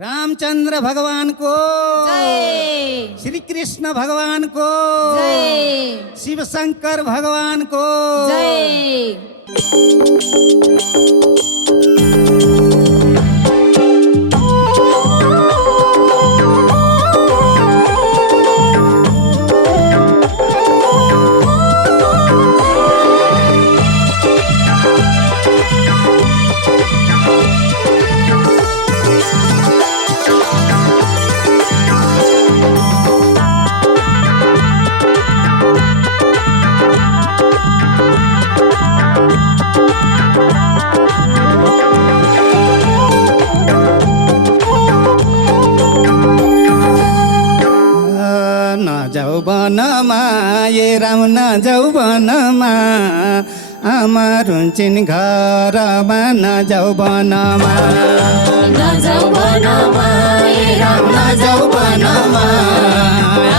रामचंद्र भगवान को जय, श्री कृष्ण भगवान को जय, शिव शंकर भगवान को जय। जाऊ वनमा ये राम न जाऊ वनमा आमार हुन्छन् घरमा न जाऊ वनमा नजाऊ वनमा, हे राम नजाऊ वनमा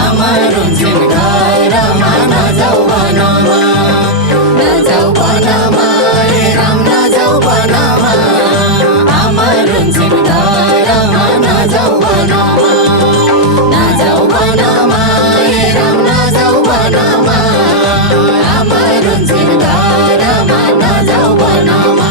आमार हुन्छन् घरमा नजाऊ वनमा नजाऊ वनमा, हे राम नजाऊ वनमा आमार हुन्छन् घरमा नजाऊ वनमा नजाऊ वनमा, हे राम नजाऊ वनमा, आमार हुन्छन् घरमा नजाऊ वनमा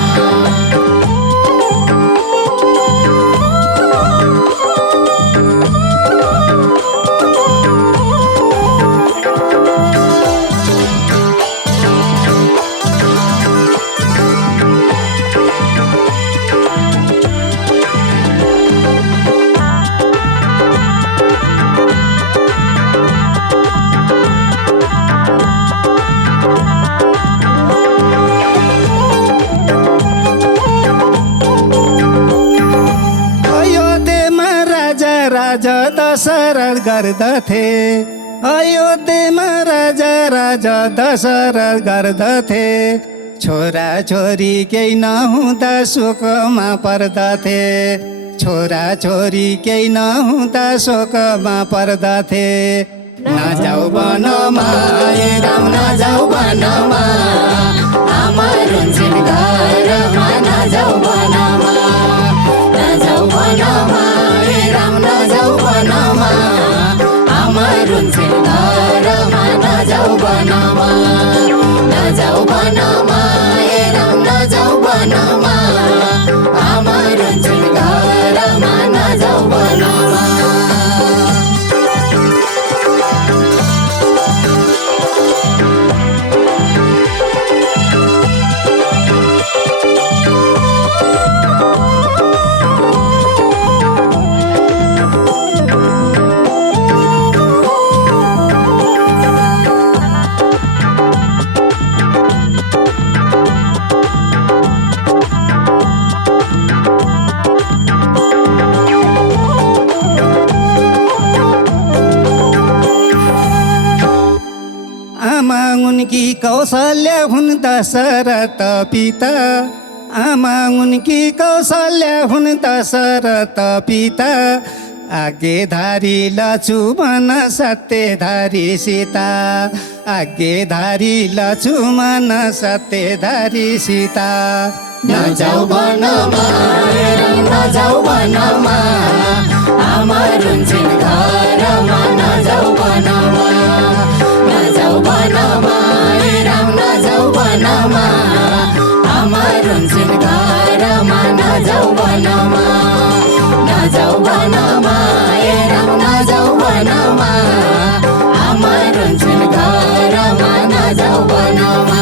राजा दशरथ गर्दथे अयोध्येमा राजा दशरथ गर्दथे छोरा छोरी केही नहुँदा शोकमा पर्दथे छोरा छोरी केही नहुँदा शोकमा पर्दथे नजाऊ वनमा हे राम नजाऊ वनमा आमार हुन्छन् घरमा नजाऊ वनमा नजाऊ वनमा हे राम नजाऊ वनमा आमार हुन्छन् घरमा नजाऊ वनमा नजाऊ वनमा हे राम नजाऊ वनमा आमार हुन्छन् घरमा नजाऊ वनमा आमा उनकी कौशल्या हुन् दशरथ पिता आमा उनकी कौशल्या हुन् दशरथ पिता आज्ञेधारी लक्ष्मण सत्यधारी सीता आज्ञेधारी लक्ष्मण सत्यधारी सीता नजाऊ वनमा हे राम नजाऊ वनमा आमार हुन्छन् घरमा नजाऊ वनमा नजाऊ वनमा हे राम नजाऊ वनमा आमार हुन्छन् घरमा नजाऊ वनमा नजाऊ वनमा हे राम नजाऊ वनमा आमार हुन्छन् घरमा नजाऊ वनमा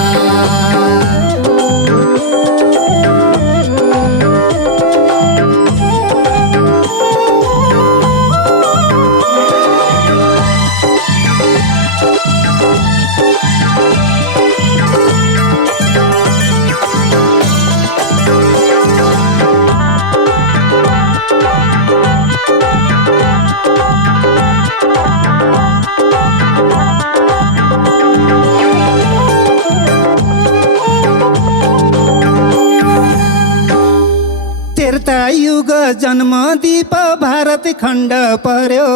त्रेतायुग जन्म दीप भारत खण्ड पर्यो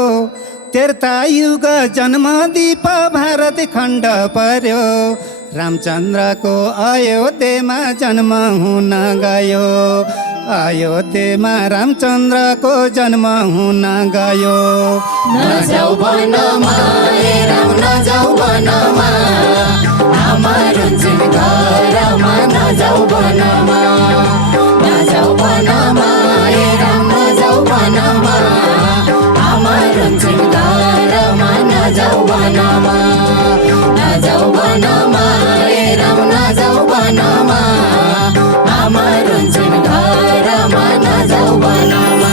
त्रेतायुग जन्म दीप भारत खण्ड पर्यो रामचन्द्रको अयोध्येमा जन्म हुन गयो अयोध्येमा रामचन्द्रको जन्म हुन गयो नजाऊ वनमा हे राम नजाऊ वनमा आमार हुन्छन् घरमा नजाऊ वनमा नजाऊ वनमा हे राम नजाऊ वनमा आमार हुन्छन् घरमा नजाऊ वनमा नजाऊ वनमा हे राम नजाऊ वनमा आमार हुन्छन् घरमा नजाऊ वनमा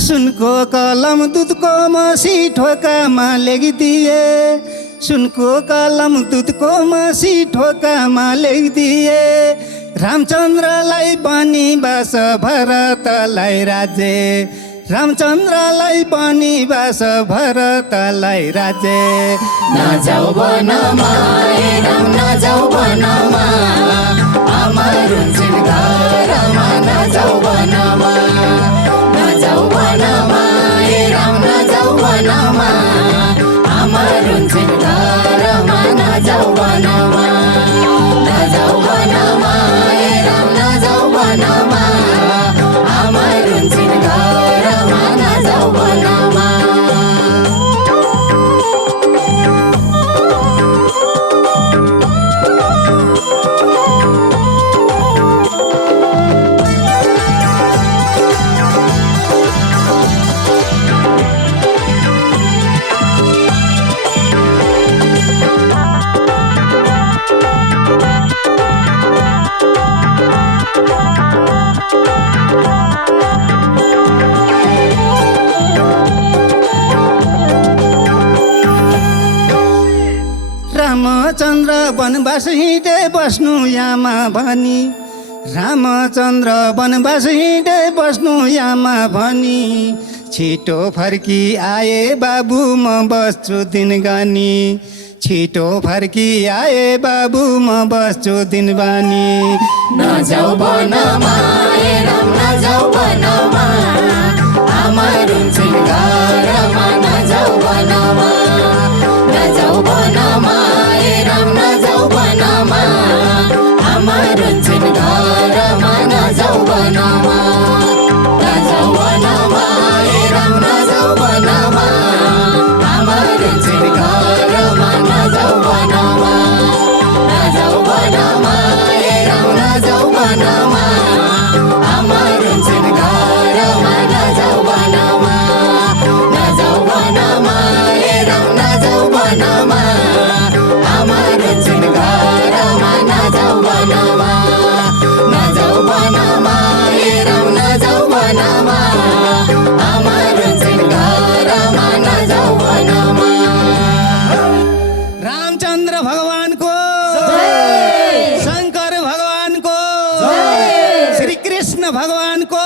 सुनको कलम दुधको मसी ठोकामा लेखिदिए सुनको कलम दुधको मसी ठोकामा लेखिदिए रामचन्द्रलाई वनवास भरतलाई राज्य रामचन्द्रलाई वनवास भरतलाई राज्य नजाऊ वनमा हे राम नजाऊ वनमा आमार हुन्छन् घरमा नजाऊ वनमा नजाऊ वनमा हे राम नजाऊ वनमा आमार हुन्छन् घरमा नजाऊ वनमा नजाऊ वनमा हे राम नजाऊ वनमा आमार हुन्छन् घरमा नजाऊ वनमा रामचन्द्र वनवास हिँडे बस्नु यामा भनी रामचन्द्र वनवास हिँडे बस्नु यामा भनी छिटो फर्की आए बाबु म बस्छु दिन गनी छिटो फर्की आए बाबु म बस्छु दिन बानी नजाऊ वनमा हे राम नजाऊ वनमा आमार हुन्छन् घरमा नजाऊ वनमा नजाऊ वनमा हे राम नजाऊ वनमा आमार हुन्छन् घरमा नजाऊ वनमा नजाऊ वनमा हे राम नजाऊ वनमा आमार हुन्छन् घरमा नजाऊ वनमा नजाऊ वनमा हे राम नजाऊ वनमा आमार हुन्छन् घरमा नजाऊ वनमा नजाऊ वनमा हे राम नजाऊ वनमा आमार हुन्छन् घरमा नजाऊ वनमा नजाऊ वनमा हे राम नजाऊ वनमा आमार हुन्छन् घरमा नजाऊ वनमा रामचन्द्र भगवानको जय शङ्कर भगवानको श्री कृष्ण भगवानको